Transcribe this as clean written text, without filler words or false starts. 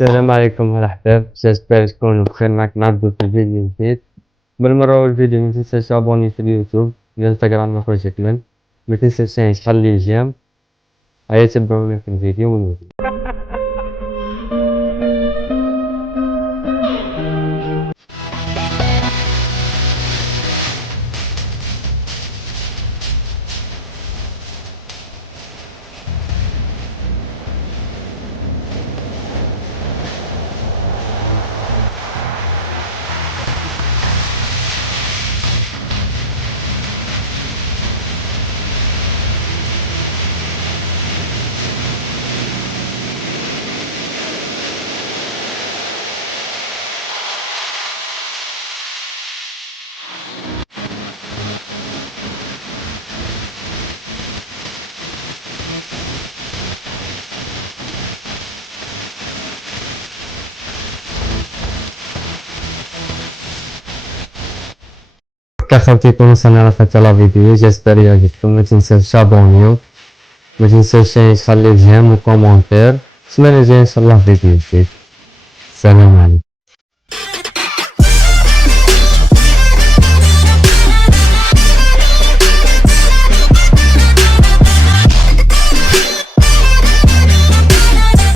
السلام عليكم الأحباب، جيسبر تكونوا بخير. معك نعرضو في فيديو جديد. بالمرة أول فيديو متنساش تابوني في اليوتيوب الانستغرام أخويا شكلا، متنساش ثاني تخلي الجيم. هيا تبعوني في الفيديو ونبدأ. كخوتيكم وصلنا لفترة الفيديو، جيسبر يعجبكم. متنساش تابونيو، متنساش ثاني تخلي الجيم وكومونتير. السمانة الجاية إن شاء الله فيديو جديد. السلام عليكم.